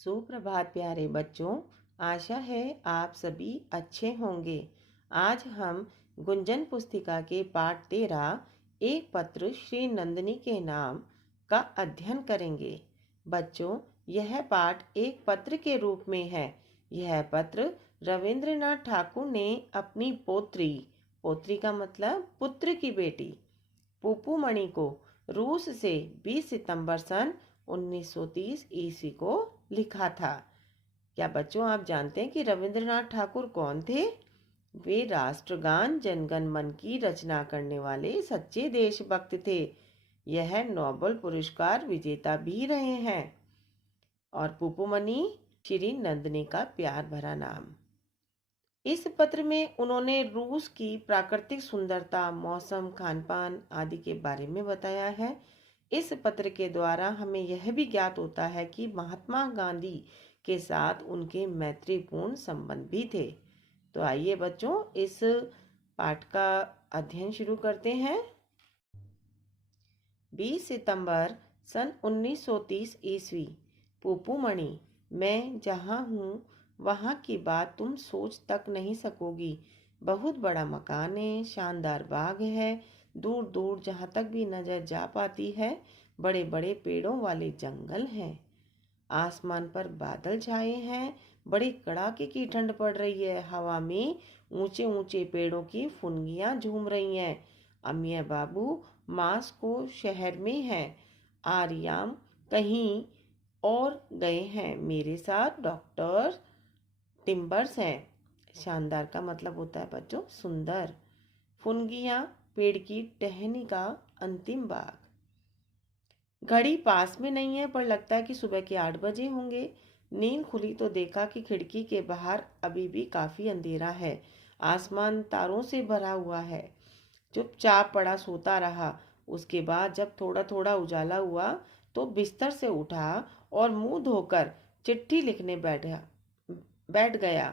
सुप्रभात प्यारे बच्चों। आशा है आप सभी अच्छे होंगे। आज हम गुंजन पुस्तिका के पाठ 13 एक पत्र श्री नंदिनी के नाम का अध्ययन करेंगे। बच्चों, यह पाठ एक पत्र के रूप में है। यह पत्र रविंद्रनाथ ठाकुर ने अपनी पोत्री का मतलब पुत्र की बेटी पुप्पू मणि को रूस से 20 सितंबर सन 1930 ईस्वी को लिखा था। क्या बच्चों आप जानते हैं कि रविंद्रनाथ ठाकुर कौन थे? वे राष्ट्रगान जनगण मन की रचना करने वाले सच्चे देशभक्त थे। यह नोबेल पुरस्कार विजेता भी रहे हैं। और पुप्पू मणि श्री नंदिनी का प्यार भरा नाम। इस पत्र में उन्होंने रूस की प्राकृतिक सुंदरता, मौसम, खानपान आदि के बारे में बताया है। इस पत्र के द्वारा हमें यह भी ज्ञात होता है कि महात्मा गांधी के साथ उनके मैत्रीपूर्ण संबंध भी थे। तो आइए बच्चों, इस पाठ का अध्ययन शुरू करते हैं। 20 सितंबर सन 1930 ईस्वी। पुप्पू मणि, मैं जहाँ हूँ वहाँ की बात तुम सोच तक नहीं सकोगी। बहुत बड़ा मकान है, शानदार बाग है, दूर दूर जहाँ तक भी नजर जा पाती है बड़े बड़े पेड़ों वाले जंगल हैं। आसमान पर बादल छाए हैं, बड़ी कड़ाके की ठंड पड़ रही है। हवा में ऊंचे ऊंचे पेड़ों की फुनगियां झूम रही हैं। अमिया बाबू मास्को शहर में है। आर्याम कहीं और गए हैं। मेरे साथ डॉक्टर टिम्बर्स हैं। शानदार का मतलब होता है बच्चों सुंदर। फुनगियां पेड़ की टहनी का अंतिम भाग। घड़ी पास में नहीं है, पर लगता है कि सुबह के 8 बजे होंगे। नींद खुली तो देखा कि खिड़की के बाहर अभी भी काफी अंधेरा है। आसमान तारों से भरा हुआ है। चुपचाप पड़ा सोता रहा। उसके बाद जब थोड़ा थोड़ा उजाला हुआ तो बिस्तर से उठा और मुंह धोकर चिट्ठी लिखने बैठ गया।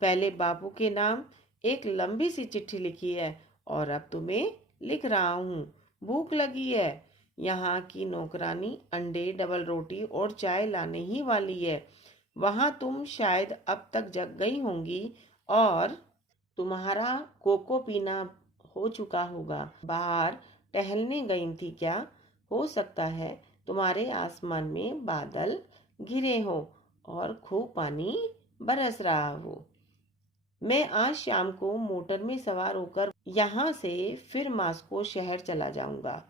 पहले बापू के नाम एक लंबी सी चिट्ठी लिखी है और अब तुम्हें लिख रहा हूँ। भूख लगी है। यहाँ की नौकरानी अंडे, डबल रोटी और चाय लाने ही वाली है। वहाँ तुम शायद अब तक जग गई होंगी और तुम्हारा कोको पीना हो चुका होगा। बाहर टहलने गई थी क्या? हो सकता है तुम्हारे आसमान में बादल घिरे हो और खूब पानी बरस रहा हो। मैं आज शाम को मोटर में सवार होकर यहाँ से फिर मास्को शहर चला जाऊंगा।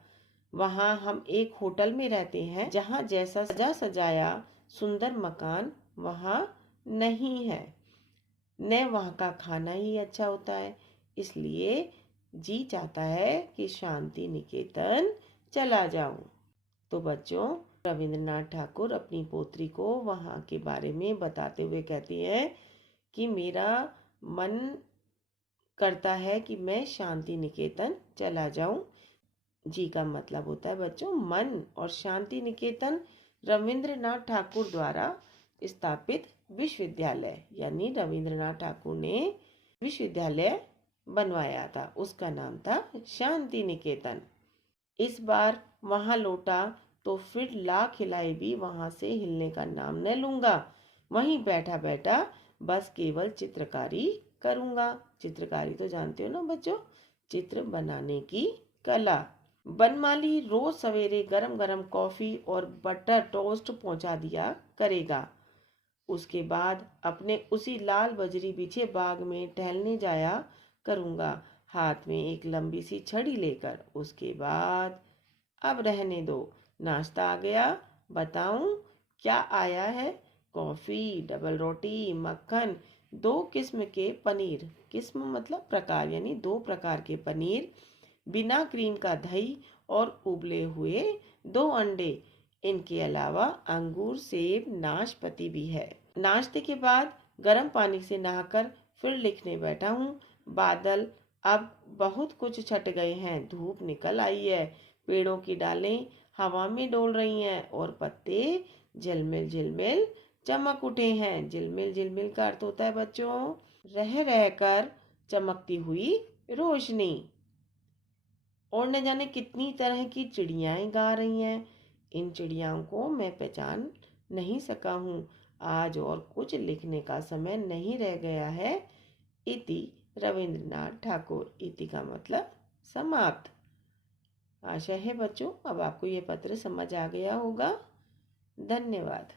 वहाँ हम एक होटल में रहते हैं जहाँ जैसा सजा सजाया सुंदर मकान वहाँ नहीं है। न वहाँ का खाना ही अच्छा होता है, इसलिए जी चाहता है कि शांति निकेतन चला जाऊं। तो बच्चों, रविंद्रनाथ ठाकुर अपनी पोत्री को वहाँ के बारे में बताते हुए कहती हैं कि मेरा मन करता है कि मैं शांति निकेतन चला जाऊं। जी का मतलब होता है बच्चों मन, और शांति निकेतन रविंद्रनाथ ठाकुर द्वारा स्थापित विश्वविद्यालय, यानी रविंद्रनाथ ठाकुर ने विश्वविद्यालय बनवाया था, उसका नाम था शांति निकेतन। इस बार वहां लौटा तो फिर ला खिलाई भी वहां से हिलने का नाम न लूंगा। वहीं बैठा बैठा बस केवल चित्रकारी करूंगा। चित्रकारी तो जानते हो ना बच्चों, चित्र बनाने की कला। बनमाली रोज सवेरे गरम गरम कॉफी और बटर टोस्ट पहुंचा दिया करेगा। उसके बाद अपने उसी लाल बजरी बिछे बाग में टहलने जाया करूंगा, हाथ में एक लंबी सी छड़ी लेकर। उसके बाद अब रहने दो, नाश्ता आ गया। बताऊं क्या आया है? कॉफी, डबल रोटी, मक्खन, 2 किस्म के पनीर, किस्म मतलब प्रकार, यानी 2 प्रकार के पनीर, बिना क्रीम का दही और उबले हुए 2 अंडे। इनके अलावा अंगूर, सेब, नाशपाती भी है। नाश्ते के बाद गर्म पानी से नहाकर फिर लिखने बैठा हूँ। बादल अब बहुत कुछ छट गए हैं, धूप निकल आई है। पेड़ों की डालें हवा में डोल रही हैं और पत्ते झिलमिल झिलमिल चमक उठे हैं। झिलमिल झिलमिल का अर्थ होता है बच्चों रह रह कर चमकती हुई रोशनी। और न जाने कितनी तरह की चिड़ियाएं गा रही हैं। इन चिड़ियाओं को मैं पहचान नहीं सका हूँ। आज और कुछ लिखने का समय नहीं रह गया है। इति रविंद्रनाथ ठाकुर। इति का मतलब समाप्त। आशा है बच्चों अब आपको ये पत्र समझ आ गया होगा। धन्यवाद।